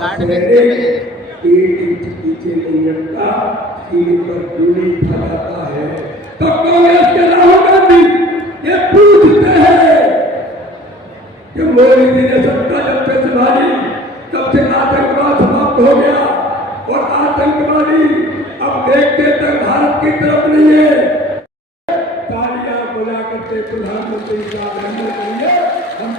एक इंच पीछे नहीं हटता, सीढ़ी पर गोली खा जाता है। तो कांग्रेस के राहुल गांधी ये पूछते हैं कि मोदी जी ने सत्ता जब से संभाली तब से आतंकवाद समाप्त हो गया, और आतंकवादी अब देखते तक भारत की तरफ नहीं है। तालियां बजा करके प्रधानमंत्री का अभिनंदन करिए। हम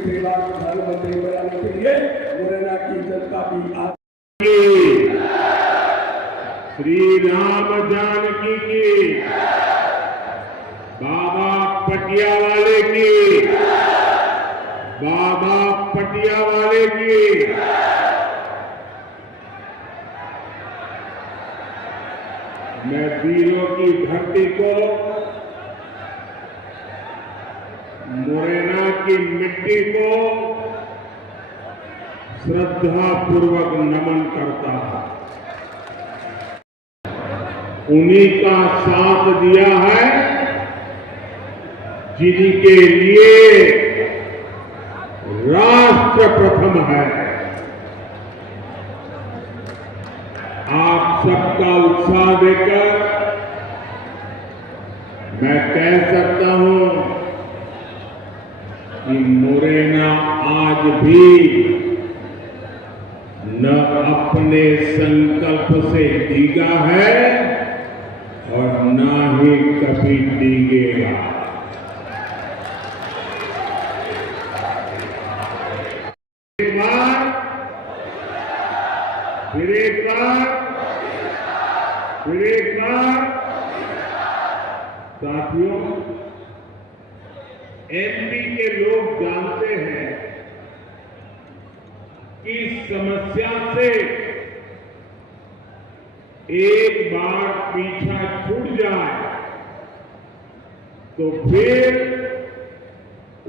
प्रधानमंत्री बनाने के लिए मुरैना की जनता की श्री राम जानकी की, बाबा पटियावाले की, बाबा पटियावाले की। मैं वीरों की धरती को, मुरैना की मिट्टी को श्रद्धा पूर्वक नमन करता हूं। उन्हीं का साथ दिया है जिनके लिए राष्ट्र प्रथम है। आप सबका उत्साह देकर मैं कह सकता हूं कि मुरैना आज भी न अपने संकल्प से डिगा है और न ही कभी डिगेगा। एक बार फिर एक बार फिर एक बार साथियों, एमपी के लोग जानते हैं कि समस्या से एक बार पीछा छूट जाए तो फिर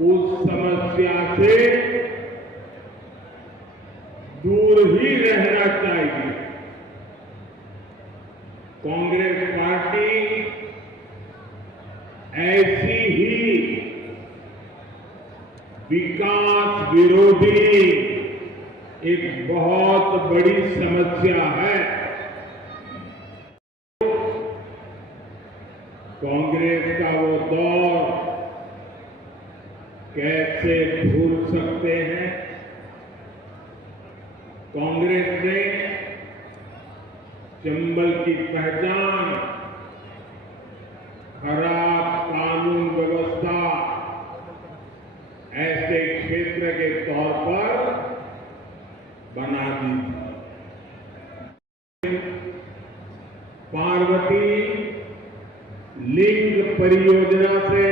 उस समस्या से दूर ही रहना चाहिए। कांग्रेस पार्टी ऐसी ही विकास विरोधी एक बहुत बड़ी समस्या है। कांग्रेस का वो दौर कैसे भूल सकते हैं। कांग्रेस ने चंबल की पहचान खराब कानून व्यवस्था ऐसे क्षेत्र के तौर पर बना दी थी। पार्वती लिंग परियोजना से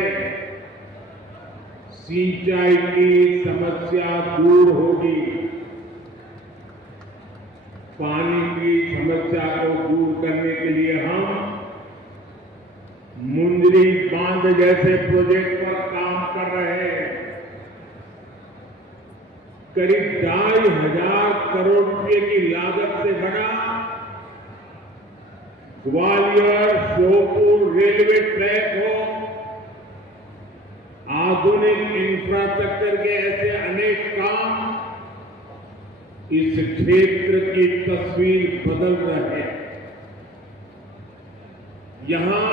सिंचाई की समस्या दूर होगी। पानी की समस्या को दूर करने के लिए हम मुंदरी बांध जैसे प्रोजेक्ट पर काम कर रहे हैं। करीब 2,500 करोड़ रुपए की लागत से बना ग्वालियर श्योपुर रेलवे ट्रैक हो, आधुनिक इंफ्रास्ट्रक्चर के ऐसे अनेक काम इस क्षेत्र की तस्वीर बदल रहे हैं। यहां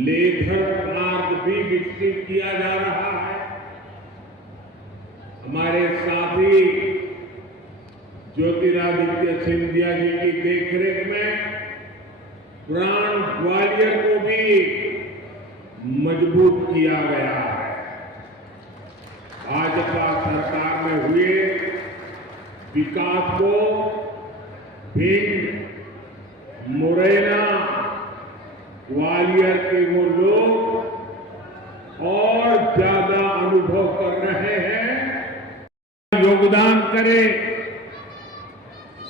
लेथर पार्क भी विकसित किया जा रहा है। हमारे साथी ज्योतिरादित्य सिंधिया जी की देखरेख में पुरान ग्वालियर को भी मजबूत किया गया है। भाजपा सरकार में हुए विकास को भिंड, मुरैना, ग्वालियर के वो लोग और ज्यादा अनुभव कर रहे हैं। योगदान करें,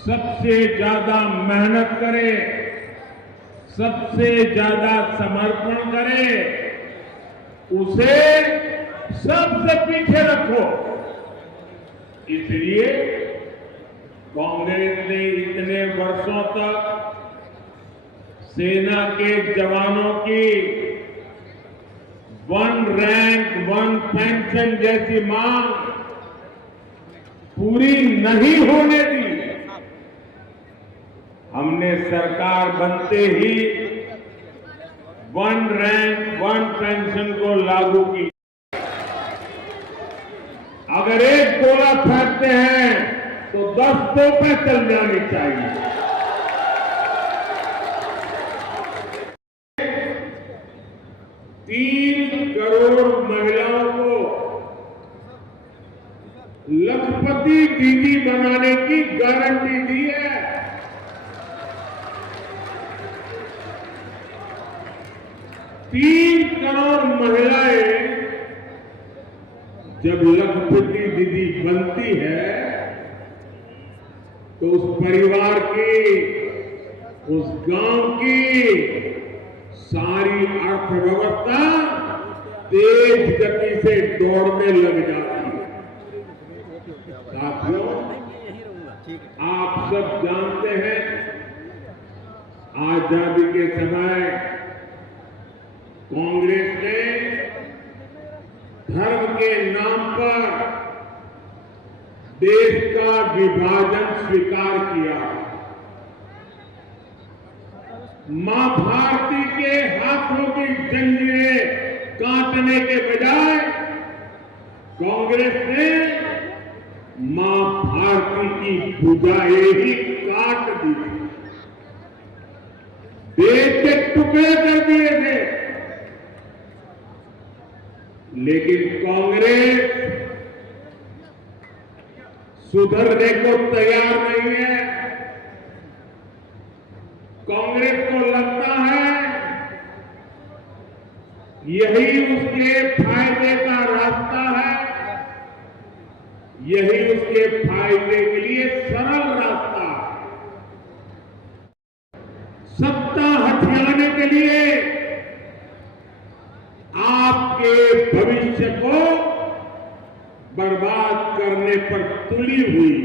सबसे ज्यादा मेहनत करें, सबसे ज्यादा समर्पण करें, उसे सबसे पीछे रखो। इसलिए कांग्रेस ने इतने वर्षों तक सेना के जवानों की वन रैंक वन पेंशन जैसी मांग पूरी नहीं होने दी। हमने सरकार बनते ही वन रैंक वन पेंशन को लागू की। अगर एक गोला फेंकते हैं तो 10 तोपें चल जानी चाहिए। 3 करोड़ महिलाओं को लखपति दीदी बनाने की गारंटी दी है। 3 करोड़ महिलाएं जब लखपति दीदी बनती है तो उस परिवार की, उस गांव की सारी अर्थव्यवस्था तेज गति से दौड़ने लग जाती है। साथियों, आप सब जानते हैं, आजादी के समय कांग्रेस ने धर्म के नाम पर देश का विभाजन स्वीकार किया। मां भारती के हाथों की जंजीरें काटने के बजाय कांग्रेस ने मां भारती की भुजाएं ही काट दी। देश के टुकड़े कर दिए थे। लेकिन कांग्रेस सुधरने को तैयार नहीं है। कांग्रेस को लगता है यही उसके फायदे का रास्ता है, यही उसके फायदे के लिए सरल रास्ता है। सत्ता हथियाने के लिए आपके भविष्य को बर्बाद करने पर तुली हुई।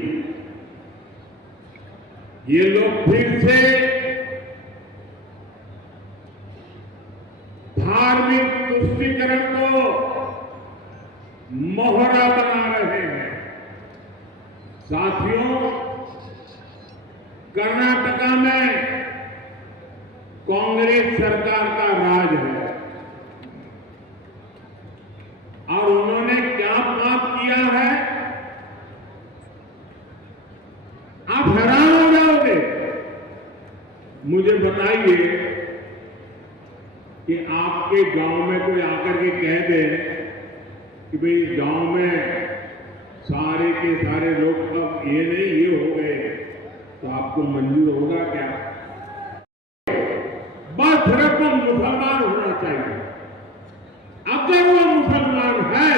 ये लोग फिर से धार्मिक तुष्टीकरण को मोहरा बना रहे हैं। साथियों, कर्नाटका में कांग्रेस सरकार का राज है और उन्होंने क्या पाप किया है, आप हैरान हो जाओगे। मुझे बताइए कि आपके गांव में कोई आकर के कह दे कि भाई गांव में सारे के सारे लोग अब ये नहीं ये हो गए, तो आपको मंजूर होगा क्या? बस सिर्फ वो मुसलमान होना चाहिए। अगर वो मुसलमान है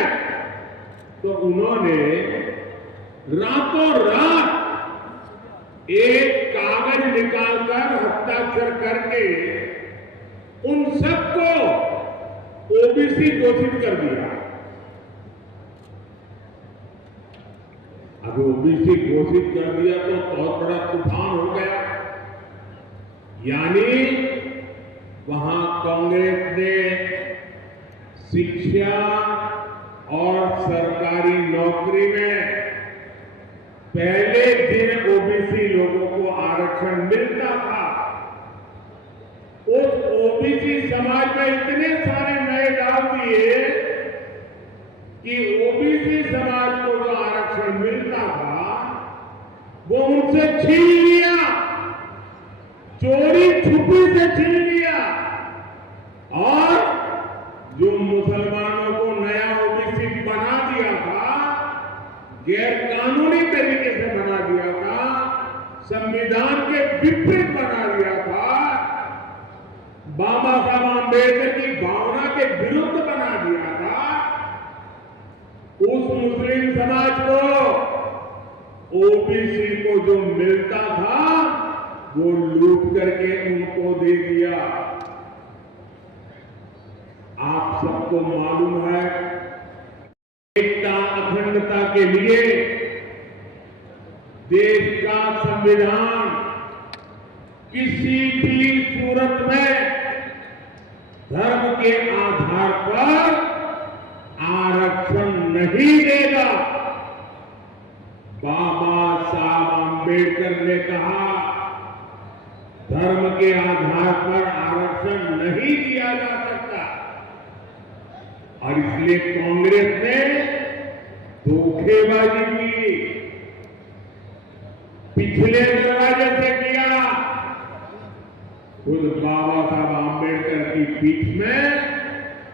तो उन्होंने रातों रात एक कागज निकालकर हस्ताक्षर करके उन सबको ओबीसी घोषित कर दिया। अब ओबीसी घोषित कर दिया तो बहुत बड़ा तूफान हो गया। यानी वहां कांग्रेस ने शिक्षा और सरकारी नौकरी में पहले दिन ओबीसी लोगों को आरक्षण मिलता था। उस ओबीसी समाज में इतने सारे नए डाल दिए कि ओबीसी समाज को जो आरक्षण मिलता था वो उनसे छीन लिया, चोरी छुपी से छीन लिया। और जो मुसलमानों को नया ओबीसी बना दिया था, गैर कानूनी तरीके से बना दिया था, संविधान के विपरीत बना दिया था, बाबा साहब आंबेडकर की भावना के विरुद्ध बना दिया था, उस मुस्लिम समाज को ओबीसी को जो मिलता था वो लूट करके उनको दे दिया। आप सबको मालूम है, एकता अखंडता के लिए देश का संविधान किसी भी सूरत में धर्म के आधार पर आरक्षण नहीं देगा। बाबा साहब आंबेडकर ने कहा धर्म के आधार पर आरक्षण नहीं दिया जा सकता, और इसलिए कांग्रेस ने धोखेबाजी की, पिछले दरवाजे से किया। खुद बाबा साहब आंबेडकर की पीठ में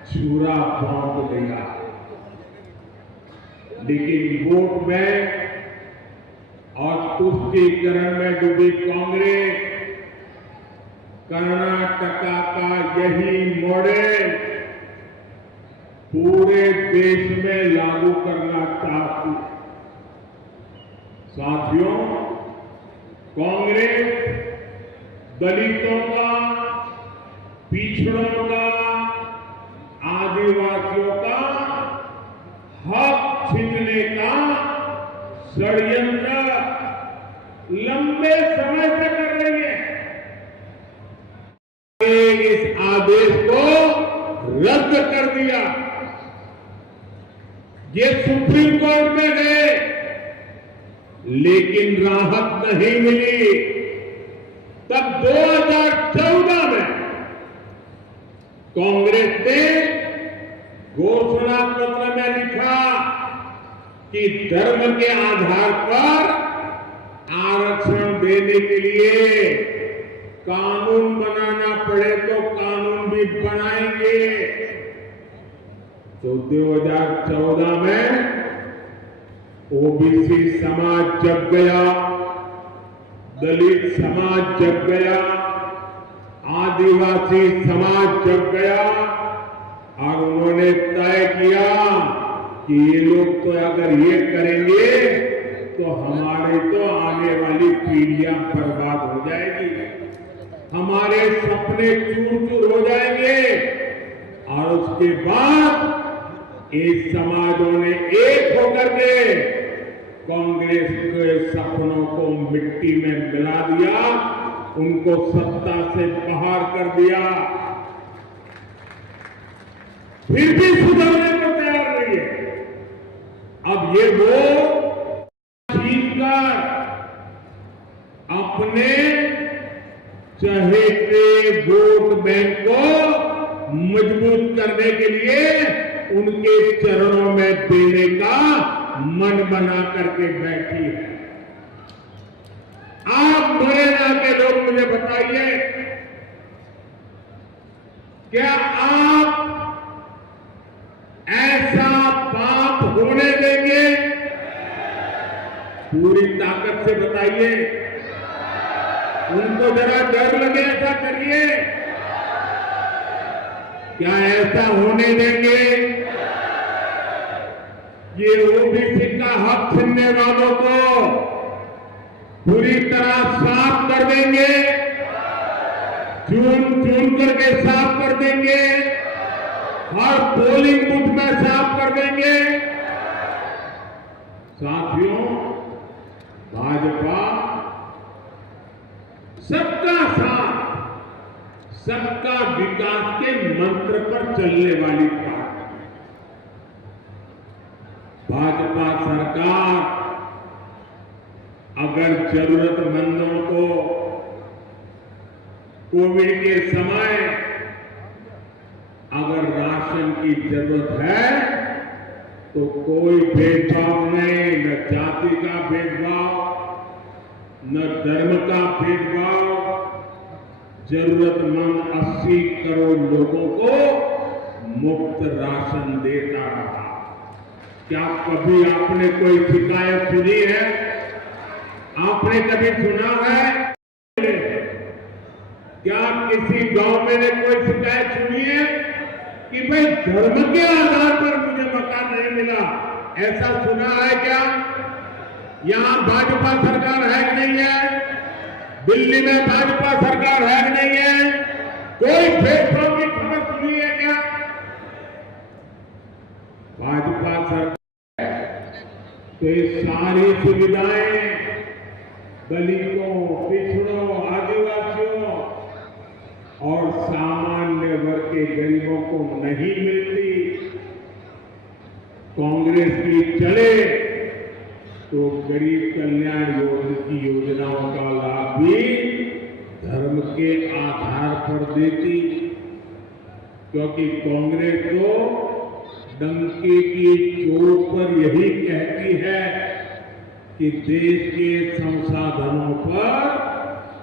छुरा भोंक दिया। लेकिन वोट बैंक और तुष्टीकरण में डूबी कांग्रेस कर्नाटका का यही मॉडल पूरे देश में लागू करना चाहती। साथियों, कांग्रेस दलितों का, पिछड़ों का, आदिवासियों का हक छीनने का षड्यंत्र लंबे समय से कर रही है। इस आदेश को रद्द कर दिया। ये सुप्रीम कोर्ट में गए, लेकिन राहत नहीं मिली। तब 2014 में कांग्रेस ने घोषणा पत्र में लिखा कि धर्म के आधार पर आरक्षण देने के लिए कानून बनाना पड़े तो कानून भी बनाएंगे। तो 2014 में ओबीसी समाज जग गया, दलित समाज जग गया, आदिवासी समाज जग गया, और उन्होंने तय किया कि ये लोग तो अगर ये करेंगे तो हमारे तो आने वाली पीढ़ियां बर्बाद हो जाएगी, हमारे सपने चूर चूर हो जाएंगे। और उसके बाद इस समाजों ने एक होकर के कांग्रेस के सपनों को मिट्टी में मिला दिया, उनको सत्ता से बाहर कर दिया। फिर भी सुधरने को तैयार नहीं है। अब ये वो जीतकर अपने चहेते वोट बैंक को मजबूत करने के लिए उनके चरणों में देने का मन बना करके बैठी है। आप मुरैना के लोग मुझे बताइए, क्या आप ऐसा पाप होने देंगे? पूरी ताकत से बताइए। उनको जरा डर लगे, ऐसा करिए। क्या ऐसा होने देंगे? ये ओबीसी का हक छीनने वालों को पूरी तरह साफ कर देंगे, चुन चुन करके साफ कर देंगे, हर पोलिंग बूथ में साफ कर देंगे। साथियों, भाजपा सबका साथ, सबका विकास के मंत्र पर चलने वाली पार्टी। भाजपा सरकार अगर जरूरतमंदों को कोविड के समय अगर राशन की जरूरत है तो कोई भेदभाव नहीं, न जाति का भेदभाव, न धर्म का भेदभाव। जरूरतमंद 80 करोड़ लोगों को मुफ्त राशन देता रहा। क्या कभी आपने कोई शिकायत सुनी है? आपने कभी सुना है? क्या किसी गांव में ने कोई शिकायत सुनी है कि भाई धर्म के आधार पर मुझे मकान नहीं मिला? ऐसा सुना है क्या? यहां भाजपा सरकार है कि नहीं है? दिल्ली में भाजपा सरकार है कि नहीं है? कोई भेदभाव की खबर सुनी है क्या? भाजपा सरकार तो ये सारी सुविधाएं दलितों, पिछड़ों, आदिवासियों और सामान्य वर्ग के गरीबों को नहीं मिलती। कांग्रेस की चले तो गरीब कल्याण की योजनाओं का लाभ भी धर्म के आधार पर देती, क्योंकि कांग्रेस तो डंके की चोट पर यही कहती है कि देश के संसाधनों पर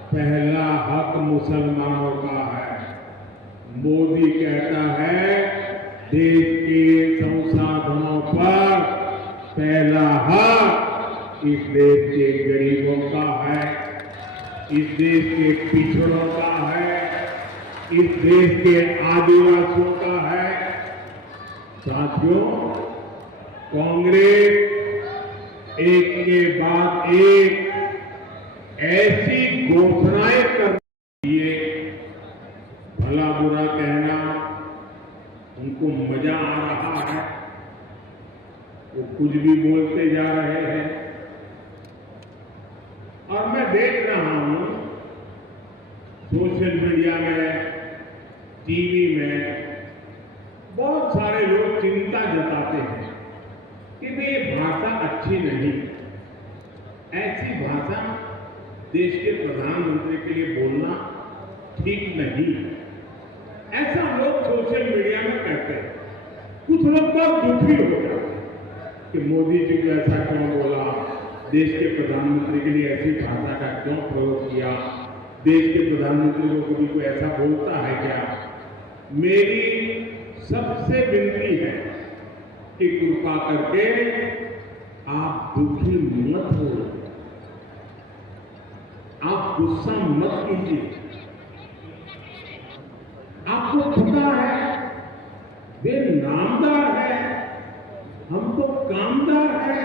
पहला हक मुसलमानों का है। मोदी कहता है देश के संसाधनों पर पहला हक इस देश के गरीबों का है, इस देश के पिछड़ों का है, इस देश के आदिवासियों का है। साथियों, कांग्रेस एक के बाद एक ऐसी घोषणाएं कर दिए, भला बुरा कहना उनको मजा आ रहा है, वो कुछ भी बोलते जा रहे हैं। और मैं देख रहा हूं सोशल मीडिया में, टीवी में बहुत सारे लोग चिंता जताते हैं कि भाई ये भाषा अच्छी नहीं, ऐसी भाषा देश के प्रधानमंत्री के लिए बोलना ठीक नहीं, ऐसा लोग सोशल मीडिया में कहते हैं। कुछ लोग बहुत दुखी हो जाते हैं कि मोदी जी को ऐसा क्यों बोला, देश के प्रधानमंत्री के लिए ऐसी भाषा का क्यों प्रयोग किया, देश के प्रधानमंत्री को कभी कोई ऐसा बोलता है क्या। मेरी सबसे विनती है कि कृपा करके आप दुखी मत हो, आप गुस्सा मत कीजिए। आपको पता है वे नामदार है, हम तो कामदार है।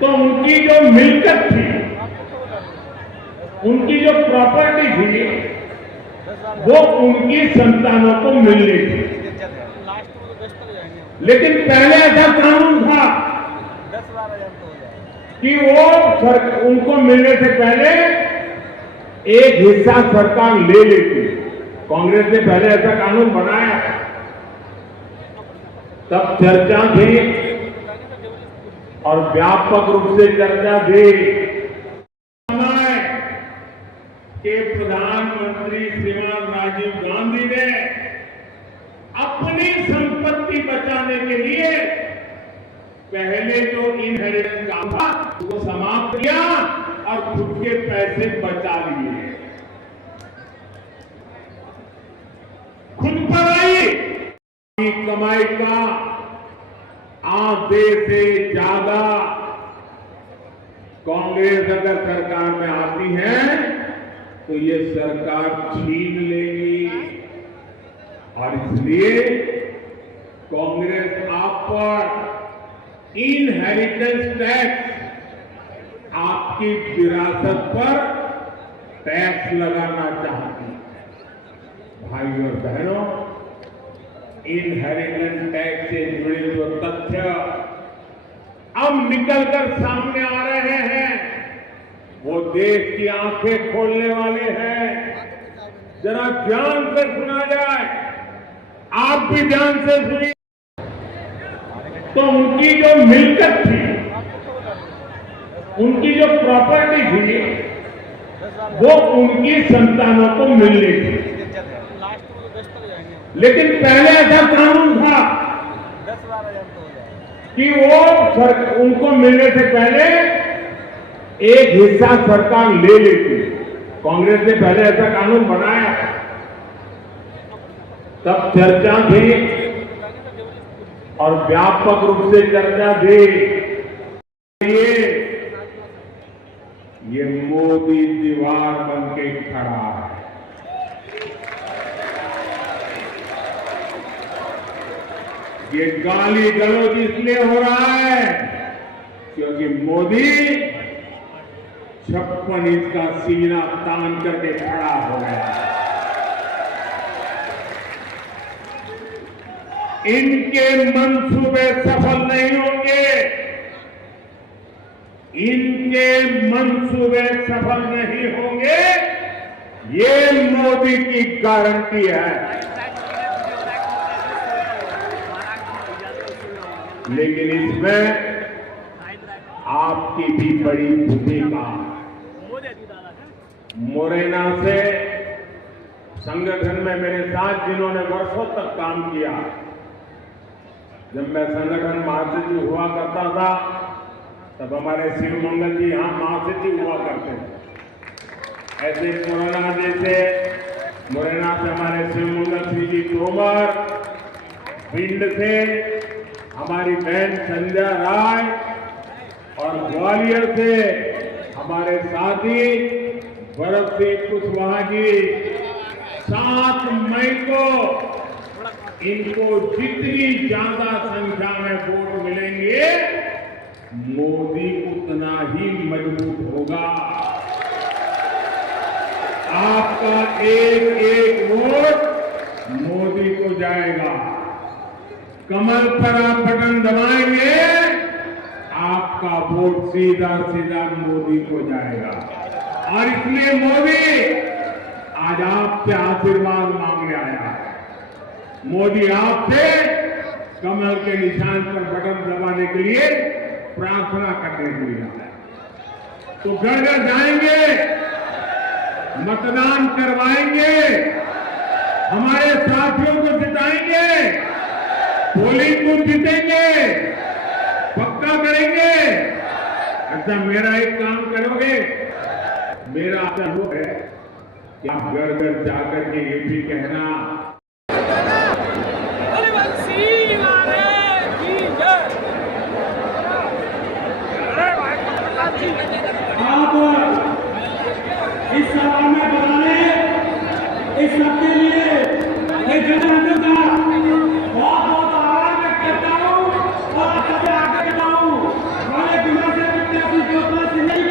तो उनकी जो मिल्कियत थी, उनकी जो प्रॉपर्टी थी, वो उनकी संतानों को मिलनी थी। लेकिन पहले ऐसा कानून था कि वो उनको मिलने से पहले एक हिस्सा सरकार ले लेती। कांग्रेस ने पहले ऐसा कानून बनाया, तब चर्चा थी और व्यापक रूप से चर्चा थी कि प्रधानमंत्री श्रीमान राजीव गांधी ने अपनी संपत्ति बचाने के लिए पहले जो इनहेरिटेंस का था वो समाप्त किया और खुद के पैसे बचा लिए। खुद पर आई कमाई का आधे से ज्यादा कांग्रेस अगर सरकार में आती है तो ये सरकार छीन लेगी। और इसलिए कांग्रेस आप पर इनहेरिटेंस टैक्स, आपकी विरासत पर टैक्स लगाना चाहती है। भाई और बहनों, इनहेरिटेंस टैक्स से जुड़े जो तथ्य अब निकलकर सामने आ रहे हैं वो देश की आंखें खोलने वाले हैं। जरा ध्यान से सुना जाए, आप भी ध्यान से सुनिए। तो उनकी जो मिल्कियत थी, उनकी जो प्रॉपर्टी थी, वो उनकी संतानों को मिलनी थी। लेकिन पहले ऐसा कानून था कि वो उनको मिलने से पहले एक हिस्सा सरकार ले लेती। कांग्रेस ने पहले ऐसा कानून बनाया, तब चर्चा थी और व्यापक रूप से चर्चा थी। ये मोदी दीवार बन के खड़ा है। ये गाली गलौज इसलिए हो रहा है क्योंकि मोदी 56 इंच का सीना तान करके खड़ा हो गया। इनके मंसूबे सफल नहीं होंगे इनके मंसूबे सफल नहीं होंगे, ये मोदी की गारंटी है। लेकिन इसमें आपकी भी बड़ी भूमिका। मुरैना से संगठन में मेरे साथ जिन्होंने वर्षों तक काम किया, जब मैं संगठन महासचिव हुआ करता था तब हमारे शिव मंगल जी यहां महासचिव हुआ करते थे। ऐसे मुरैना से हमारे शिव मंगल सिंह जी तोमर, भिंड से हमारी बहन संध्या राय और ग्वालियर से हमारे साथी भरत सिंह कुशवाहा जी 7 मई को इनको जितनी ज्यादा संख्या में वोट मिलेंगे मोदी उतना ही मजबूत होगा। आपका एक एक वोट मोदी को जाएगा। कमल पर आप बटन दबाएंगे, आपका वोट सीधा सीधा मोदी को जाएगा। और इसलिए मोदी आज आपसे आशीर्वाद मांगने आया है। मोदी आपसे कमल के निशान पर बटन दबाने के लिए प्रार्थना करने के लिए आया है। तो घर घर जाएंगे, मतदान करवाएंगे, हमारे साथियों को जिताएंगे, पोलिंग बूथ जीतेंगे, पक्का करेंगे। अच्छा, मेरा एक काम करोगे? मेरा आग्रह है कि आप घर घर जाकर के ये भी कहना आप इस सभा में बनाने इस सबके लिए एक जनता का बहुत बहुत आभार व्यक्त करता हूँ और सबसे आगे करता हूँ। हमारे दिमाग से प्रत्याशी के ऊपर सिंचाई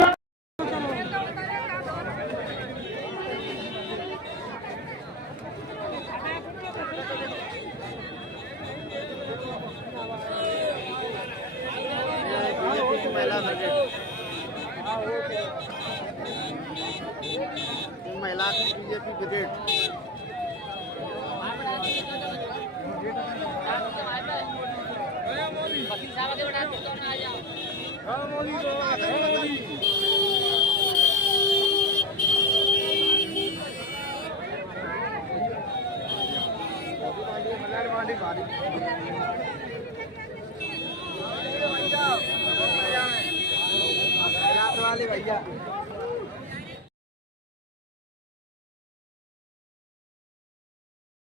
महिला बीजेपी ब्रिगेड वाली भैया